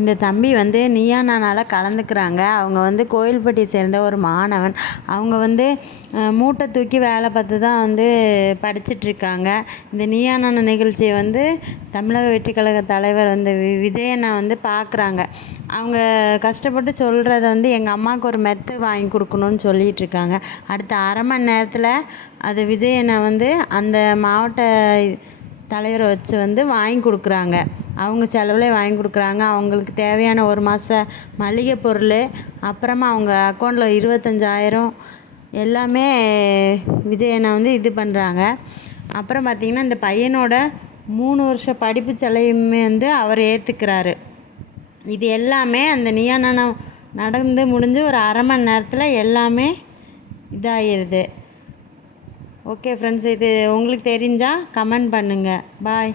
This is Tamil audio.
இந்த தம்பி வந்து நீயா நானால கலந்துக்கிறாங்க. அவங்க வந்து கோயில்பட்டியை சேர்ந்த ஒரு மாணவன். அவங்க வந்து மூட்டை தூக்கி வேலை பார்த்து தான் வந்து படிச்சிட்ருக்காங்க. இந்த நீயா நானா நிகழ்ச்சியை வந்து தமிழக வெற்றி கழக தலைவர் வந்து விஜயண்ணா வந்து பார்க்குறாங்க. அவங்க கஷ்டப்பட்டு சொல்கிறத வந்து எங்கள் அம்மாவுக்கு ஒரு மெத்தை வாங்கி கொடுக்கணுன்னு சொல்லிகிட்ருக்காங்க. அடுத்த அரை மணி நேரத்தில் அது விஜயண்ணா வந்து அந்த மாவட்ட தலைவரை வச்சு வந்து வாங்கி கொடுக்குறாங்க. அவங்க செலவில் வாங்கி கொடுக்குறாங்க. அவங்களுக்கு தேவையான ஒரு மாத மளிகை பொருள், அப்புறமா அவங்க அக்கௌண்ட்டில் 25,000 எல்லாமே விஜயண்ணா வந்து இது பண்ணுறாங்க. அப்புறம் பார்த்திங்கன்னா இந்த பையனோட 3 வருஷ படிப்பு செலவுமே வந்து அவர் ஏற்றுக்கிறாரு. இது எல்லாமே அந்த நீயா நானா நடந்து முடிஞ்சு ஒரு அரை மணி நேரத்தில் எல்லாமே இதாகிடுது. ஓகே ஃப்ரெண்ட்ஸ், இது உங்களுக்கு தெரிஞ்சால் கமெண்ட் பண்ணுங்கள். பாய்.